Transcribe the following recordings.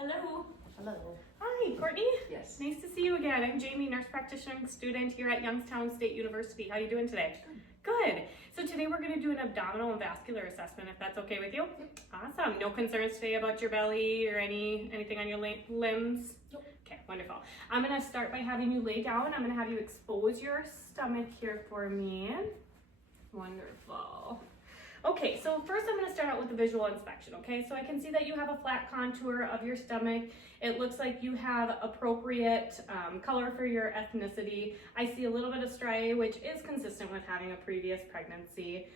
Hello. Hello. Hi, Courtney. Yes. Nice to see you again. I'm Jamie, nurse practitioner student here at Youngstown State University. How are you doing today? Good. So today we're going to do an abdominal and vascular assessment, if that's okay with you. Awesome. No concerns today about your belly or anything on your limbs? Nope. Okay, wonderful. I'm going to start by having you lay down. I'm going to have you expose your stomach here for me. Wonderful. Okay, so first I'm going to start out with the visual inspection, okay? So I can see that you have a flat contour of your stomach. It looks like you have appropriate color for your ethnicity. I see a little bit of striae, which is consistent with having a previous pregnancy.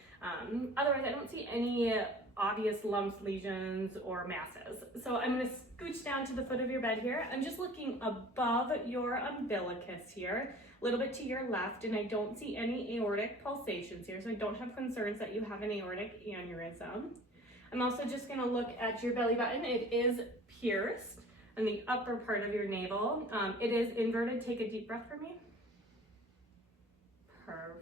Otherwise, I don't see any obvious lumps, lesions, or masses. So I'm going to scooch down to the foot of your bed here. I'm just looking above your umbilicus here, a little bit to your left, and I don't see any aortic pulsations here, so I don't have concerns that you have an aortic aneurysm. I'm also just going to look at your belly button. It is pierced on the upper part of your navel. It is inverted. Take a deep breath for me. Perfect.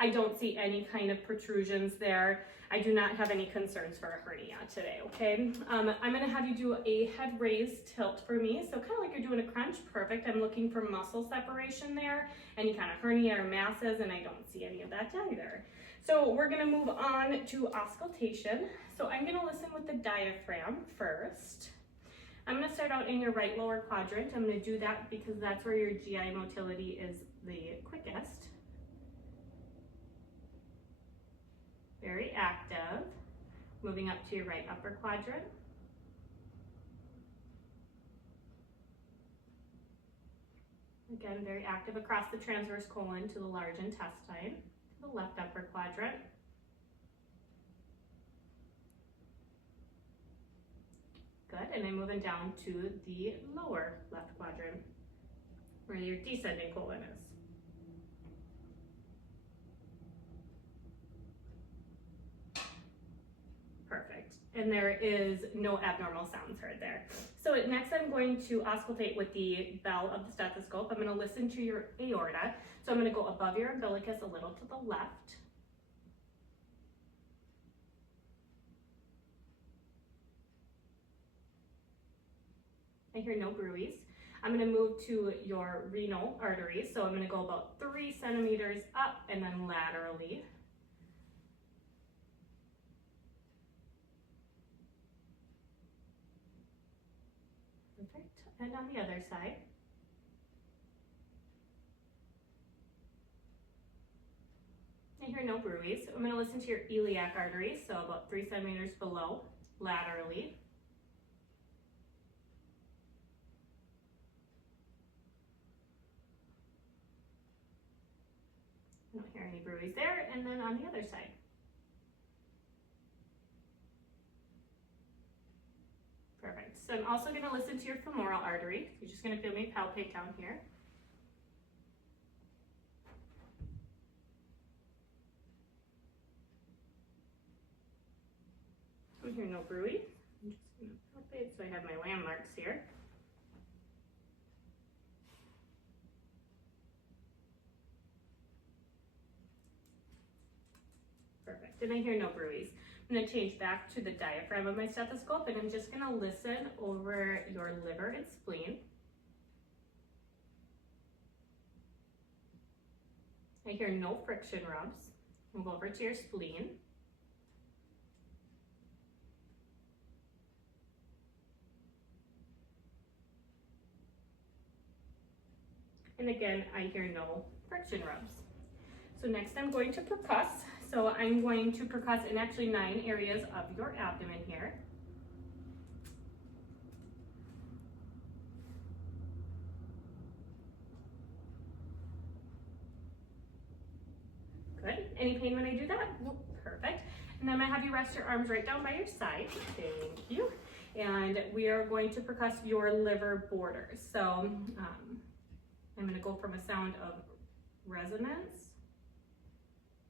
I don't see any kind of protrusions there. I do not have any concerns for a hernia today, okay? I'm gonna have you do a head raised tilt for me. So kind of like you're doing a crunch, perfect. I'm looking for muscle separation there, any kind of hernia or masses, and I don't see any of that either. So we're gonna move on to auscultation. So I'm gonna listen with the diaphragm first. I'm gonna start out in your right lower quadrant. I'm gonna do that because that's where your GI motility is the quickest. Very active. Moving up to your right upper quadrant. Again, very active across the transverse colon to the large intestine, to the left upper quadrant. Good, and I'm moving down to the lower left quadrant, where your descending colon is. Perfect. And there is no abnormal sounds heard there. So next I'm going to auscultate with the bell of the stethoscope. I'm going to listen to your aorta. So I'm going to go above your umbilicus a little to the left. I hear no bruits. I'm going to move to your renal arteries. So I'm going to go about 3 centimeters up and then laterally. Perfect. And on the other side. I hear no bruits. I'm going to listen to your iliac arteries, so about 3 centimeters below, laterally. I don't hear any bruits there. And then on the other side. Perfect. So I'm also going to listen to your femoral artery. You're just going to feel me palpate down here. I hear no bruit. I'm just going to palpate so I have my landmarks here. Perfect. And I hear no bruits. I'm going to change back to the diaphragm of my stethoscope, and I'm just going to listen over your liver and spleen. I hear no friction rubs. Move over to your spleen. And again, I hear no friction rubs. So next I'm going to percuss. So I'm going to percuss in actually 9 areas of your abdomen here. Good. Any pain when I do that? Nope. Perfect. And then I'm gonna have you rest your arms right down by your side. Thank you. And we are going to percuss your liver borders. So I'm gonna go from a sound of resonance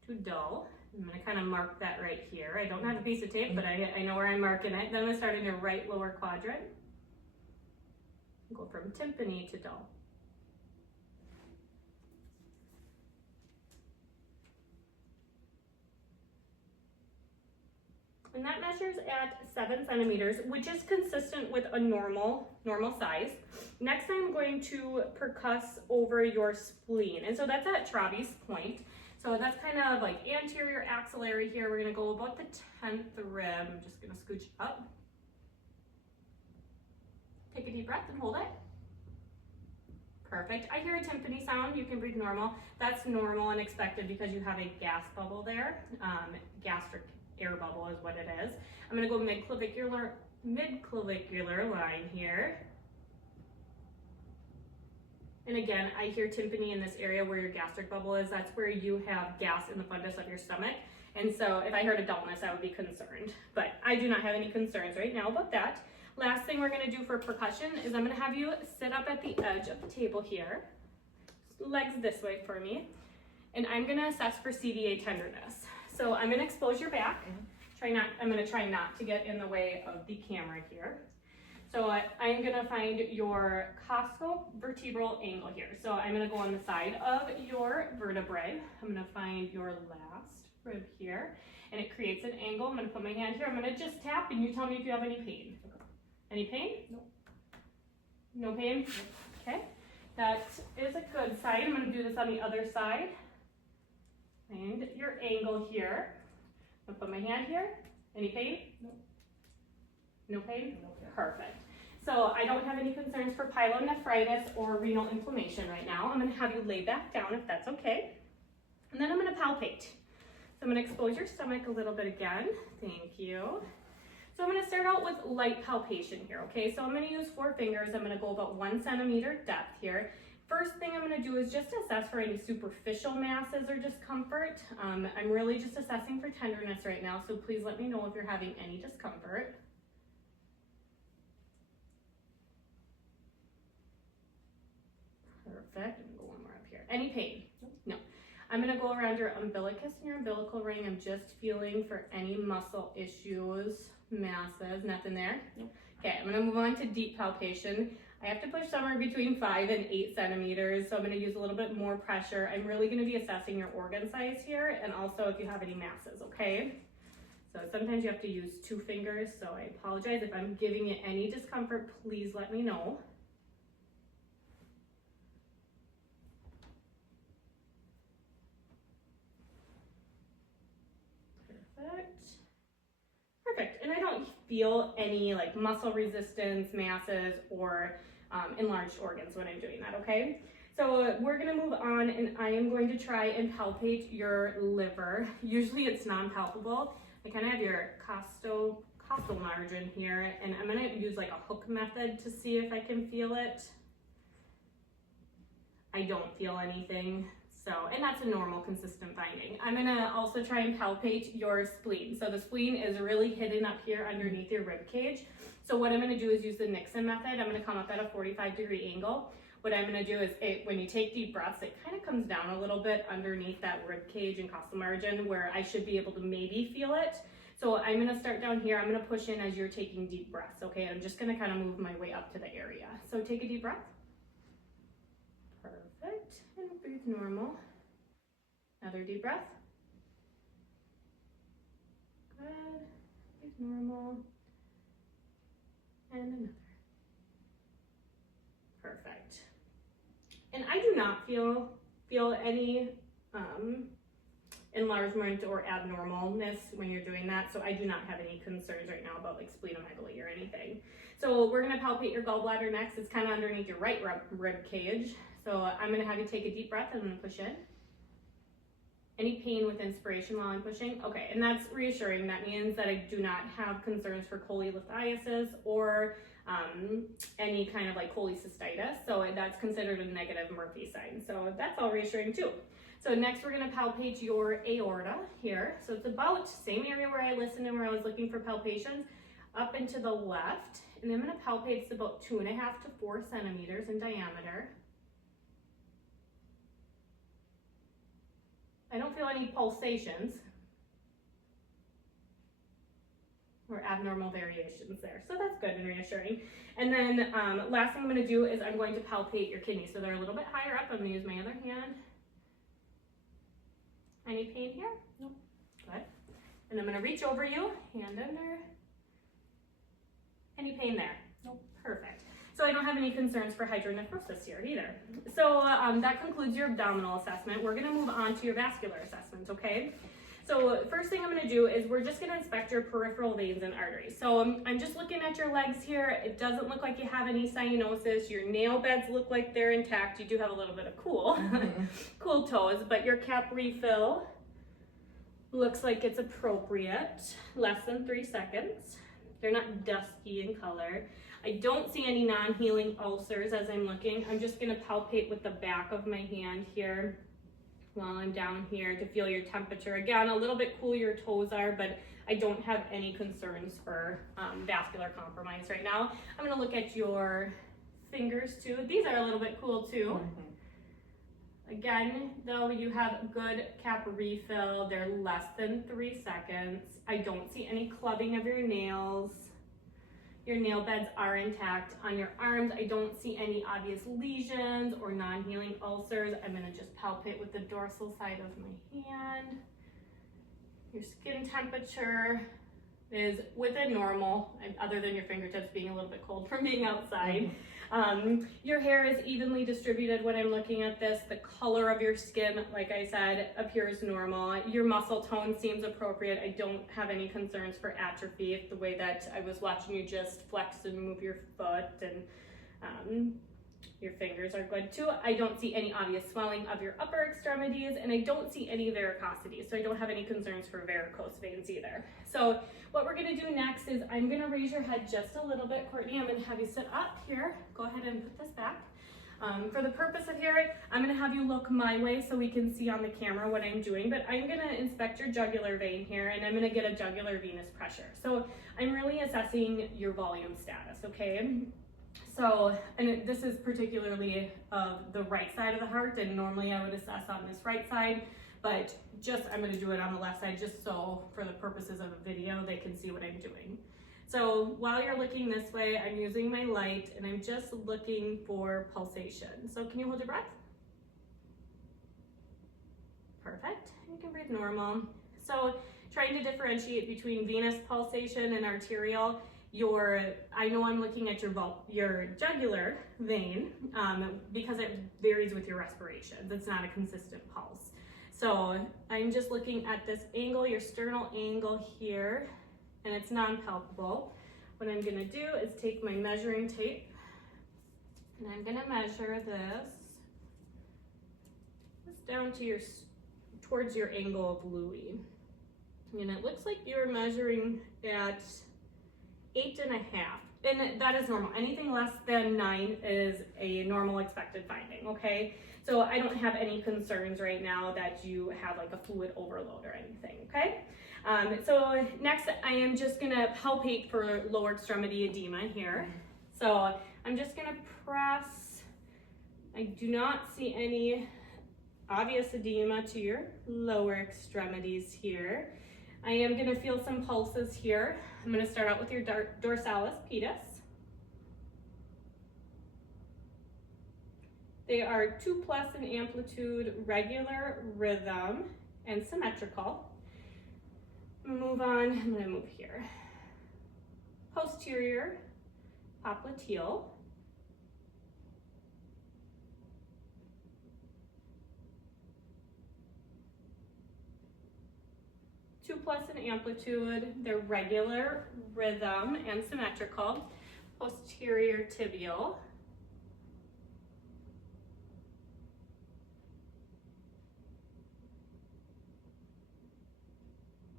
to dull. I'm going to kind of mark that right here. I don't have a piece of tape, but I know where I'm marking it. Then I'm going to start in your right lower quadrant. Go from tympani to dull. And that measures at 7 centimeters, which is consistent with a normal size. Next, I'm going to percuss over your spleen. And so that's at Travis point. So that's kind of like anterior axillary here. We're gonna go about the 10th rib. I'm just gonna scooch up. Take a deep breath and hold it. Perfect. I hear a timpani sound. You can breathe normal. That's normal and expected because you have a gas bubble there. Gastric air bubble is what it is. I'm gonna go mid-clavicular line here. And again, I hear tympani in this area where your gastric bubble is. That's where you have gas in the fundus of your stomach. And so if I heard a dullness, I would be concerned. But I do not have any concerns right now about that. Last thing we're gonna do for percussion is I'm gonna have you sit up at the edge of the table here. Legs this way for me. And I'm gonna assess for CVA tenderness. So I'm gonna expose your back. I'm gonna try not to get in the way of the camera here. So I'm gonna find your costovertebral angle here. So I'm gonna go on the side of your vertebrae. I'm gonna find your last rib here, and it creates an angle. I'm gonna put my hand here. I'm gonna just tap, and you tell me if you have any pain. Any pain? No. No pain? Okay. That is a good sign. I'm gonna do this on the other side. Find your angle here. I'm gonna put my hand here. Any pain? No. No pain? No. Perfect. So I don't have any concerns for pyelonephritis or renal inflammation right now. I'm gonna have you lay back down if that's okay. And then I'm gonna palpate. So I'm gonna expose your stomach a little bit again. Thank you. So I'm gonna start out with light palpation here, okay? So I'm gonna use 4 fingers. I'm gonna go about 1 centimeter depth here. First thing I'm gonna do is just assess for any superficial masses or discomfort. I'm really just assessing for tenderness right now, so please let me know if you're having any discomfort. Perfect. I'm gonna go one more up here. Any pain? No. I'm gonna go around your umbilicus and your umbilical ring. I'm just feeling for any muscle issues, masses, nothing there? No. Okay, I'm gonna move on to deep palpation. I have to push somewhere between 5 and 8 centimeters, so I'm gonna use a little bit more pressure. I'm really gonna be assessing your organ size here, and also if you have any masses, okay? So sometimes you have to use 2 fingers, so I apologize. If I'm giving you any discomfort, please let me know. Perfect. And I don't feel any like muscle resistance, masses, or enlarged organs when I'm doing that, okay? So we're gonna move on, and I am going to try and palpate your liver. Usually it's non-palpable. I kind of have your costal margin here, and I'm gonna use like a hook method to see if I can feel it. I don't feel anything. So, and that's a normal, consistent finding. I'm gonna also try and palpate your spleen. So the spleen is really hidden up here underneath your rib cage. So what I'm gonna do is use the Nixon method. I'm gonna come up at a 45-degree angle. What I'm gonna do is, when you take deep breaths, it kind of comes down a little bit underneath that rib cage and costal margin where I should be able to maybe feel it. So I'm gonna start down here. I'm gonna push in as you're taking deep breaths, okay? I'm just gonna kind of move my way up to the area. So take a deep breath. Perfect, and breathe normal. Another deep breath. Good, breathe normal. And another. Perfect. And I do not feel any enlargement or abnormalness when you're doing that, so I do not have any concerns right now about like splenomegaly or anything. So we're gonna palpate your gallbladder next. It's kind of underneath your right rib cage. So I'm gonna have you take a deep breath and then push in. Any pain with inspiration while I'm pushing? Okay, and that's reassuring. That means that I do not have concerns for cholelithiasis or any kind of like cholecystitis. So that's considered a negative Murphy sign. So that's all reassuring too. So next we're gonna palpate your aorta here. So it's about same area where I listened and where I was looking for palpations, up and to the left. And I'm gonna palpate, it's about 2.5 to 4 centimeters in diameter. I don't feel any pulsations or abnormal variations there. So that's good and reassuring. And then last thing I'm gonna do is I'm going to palpate your kidneys. So they're a little bit higher up. I'm gonna use my other hand. Any pain here? No. Good. And I'm gonna reach over you, hand under. Any pain there? Nope. Perfect. So I don't have any concerns for hydronephrosis here either. So that concludes your abdominal assessment. We're gonna move on to your vascular assessment, okay? So first thing I'm gonna do is we're just gonna inspect your peripheral veins and arteries. So I'm just looking at your legs here. It doesn't look like you have any cyanosis. Your nail beds look like they're intact. You do have a little bit of cool toes, but your cap refill looks like it's appropriate, less than 3 seconds. They're not dusky in color. I don't see any non-healing ulcers as I'm looking. I'm just gonna palpate with the back of my hand here while I'm down here to feel your temperature. Again, a little bit cool your toes are, but I don't have any concerns for vascular compromise right now. I'm gonna look at your fingers too. These are a little bit cool too. Again, though, you have good cap refill. They're less than 3 seconds. I don't see any clubbing of your nails. Your nail beds are intact. On your arms, I don't see any obvious lesions or non-healing ulcers. I'm gonna just palpate with the dorsal side of my hand. Your skin temperature is within normal, other than your fingertips being a little bit cold from being outside. Your hair is evenly distributed when I'm looking at this. The color of your skin, like I said, appears normal. Your muscle tone seems appropriate. I don't have any concerns for atrophy, the way that I was watching you just flex and move your foot, and your fingers are good too. I don't see any obvious swelling of your upper extremities, and I don't see any varicosity, so I don't have any concerns for varicose veins either. So what we're gonna do next is I'm gonna raise your head just a little bit. Courtney, I'm gonna have you sit up here. Go ahead and put this back. For the purpose of here, I'm gonna have you look my way so we can see on the camera what I'm doing, but I'm gonna inspect your jugular vein here, and I'm gonna get a jugular venous pressure. So I'm really assessing your volume status, okay? So, and this is particularly the right side of the heart, and normally I would assess on this right side, but I'm gonna do it on the left side just so for the purposes of a video, they can see what I'm doing. So while you're looking this way, I'm using my light and I'm just looking for pulsation. So can you hold your breath? Perfect, you can breathe normal. So trying to differentiate between venous pulsation and arterial. I know I'm looking at your jugular vein because it varies with your respirations. It's not a consistent pulse. So I'm just looking at this angle, your sternal angle here, and it's non-palpable. What I'm gonna do is take my measuring tape and I'm gonna measure this down to towards your angle of Louis. And it looks like you're measuring at 8.5, and that is normal. Anything less than 9 is a normal expected finding, okay? So I don't have any concerns right now that you have like a fluid overload or anything, okay? So next I am just gonna palpate for lower extremity edema here. So I'm just gonna press. I do not see any obvious edema to your lower extremities here. I am gonna feel some pulses here. I'm gonna start out with your dorsalis pedis. They are 2+ in amplitude, regular rhythm, and symmetrical. Move on, I'm gonna move here. Posterior popliteal. Two plus in amplitude, they're regular rhythm and symmetrical. Posterior tibial.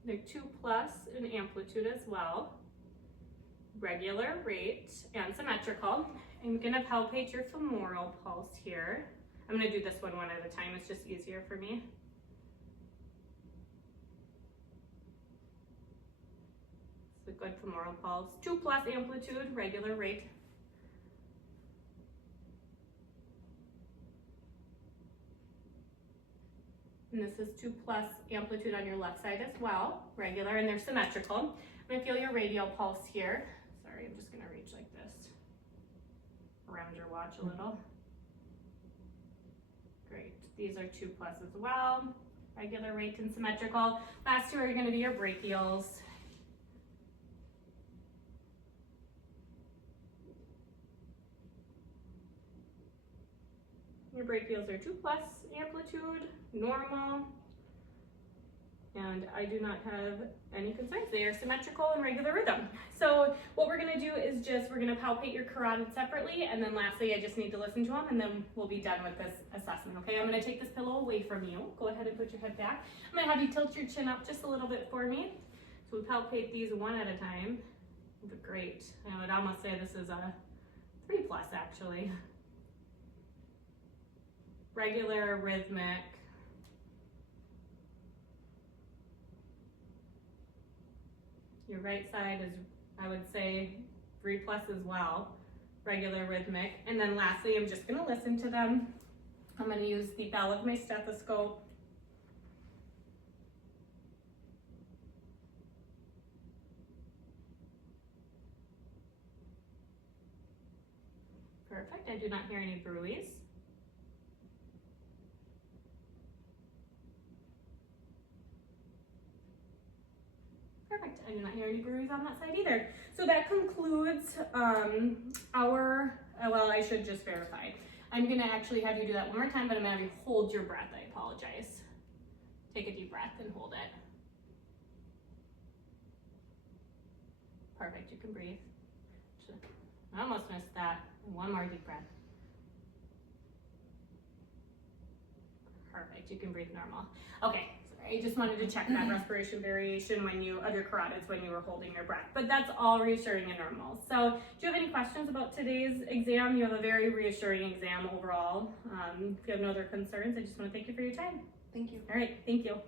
They're 2+ in amplitude as well. Regular rate and symmetrical. I'm gonna palpate your femoral pulse here. I'm gonna do this one at a time, it's just easier for me. It's a good femoral pulse. 2+ amplitude, regular rate. And this is 2+ amplitude on your left side as well, regular, and they're symmetrical. I'm gonna feel your radial pulse here. Sorry, I'm just gonna reach like this around your watch a little. Great, these are 2+ as well. regular, right, and symmetrical. Last two are going to be your brachials. Your brachials are 2+ amplitude, normal, and I do not have any concerns. They are symmetrical and regular rhythm. So what we're gonna do is we're gonna palpate your carotid separately, and then lastly, I just need to listen to them, and then we'll be done with this assessment, okay? I'm gonna take this pillow away from you. Go ahead and put your head back. I'm gonna have you tilt your chin up just a little bit for me. So we palpate these one at a time. Great. I would almost say this is a 3+ actually. Regular, rhythmic. Your right side is, I would say, 3+ as well. Regular, rhythmic. And then lastly, I'm just gonna listen to them. I'm gonna use the bell of my stethoscope. Perfect, I do not hear any bruits. Perfect, I do not hear any bruise on that side either. So that concludes well, I should just verify. I'm gonna actually have you do that one more time, but I'm gonna have you hold your breath, I apologize. Take a deep breath and hold it. Perfect, you can breathe. I almost missed that. One more deep breath. Perfect, you can breathe normal. Okay, sorry, I just wanted to check that respiration variation of your carotids when you were holding your breath, but that's all reassuring and normal. So do you have any questions about today's exam? You have a very reassuring exam overall. If you have no other concerns, I just want to thank you for your time. Thank you. All right, thank you.